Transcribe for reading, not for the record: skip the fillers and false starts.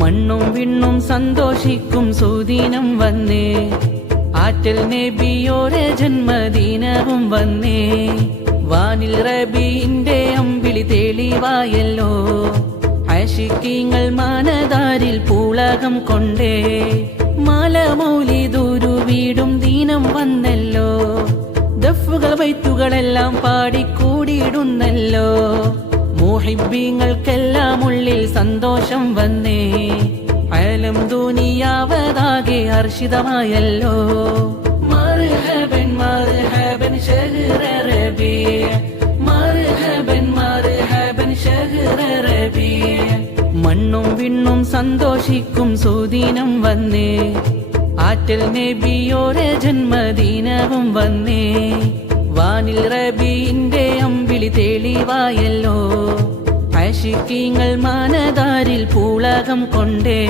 മണ്ണും വിണ്ണും സന്തോഷിക്കും സുദിനം വന്നേ, ആറ്റൽ നബിയോരെ ജന്മദിനവും വന്നേ. വാനിൽ റബീന്റെ അമ്പിളി തെളിവായല്ലോ, ആശിക്കീങ്ങൾ മാനദാരിൽ പൂളകം കൊണ്ടേ. മാല മൗലിദൂരു വീടും ദീനം വന്നല്ലോ, ദഫുകൾ വൈത്തുകളെല്ലാം പാടിക്കൂടിയിടുന്നല്ലോ. മുഹിബ്ബീങ്ങൾക്കെല്ലാം ഉള്ളിൽ സന്തോഷം വന്നേ, ആലം ദുനിയാവതാകെ ഹർഷിതമായല്ലോ. മർഹബൻ മർഹബൻ ശഹ്റ റബീഅ, മർഹബൻ മർഹബൻ ശഹ്റ റബീഅ. മണ്ണും വിണ്ണും സന്തോഷിക്കും സുദിനം വന്നേ, ആറ്റൽ നബിയോരെ ജന്മദിനവും വന്നേ. വാനിൽ റബീന്റെ അമ്പിളി തെളിവായല്ലോ, ആശിക്കീങ്ങൾ മാനദാരിൽ പൂളകം കൊണ്ടേ.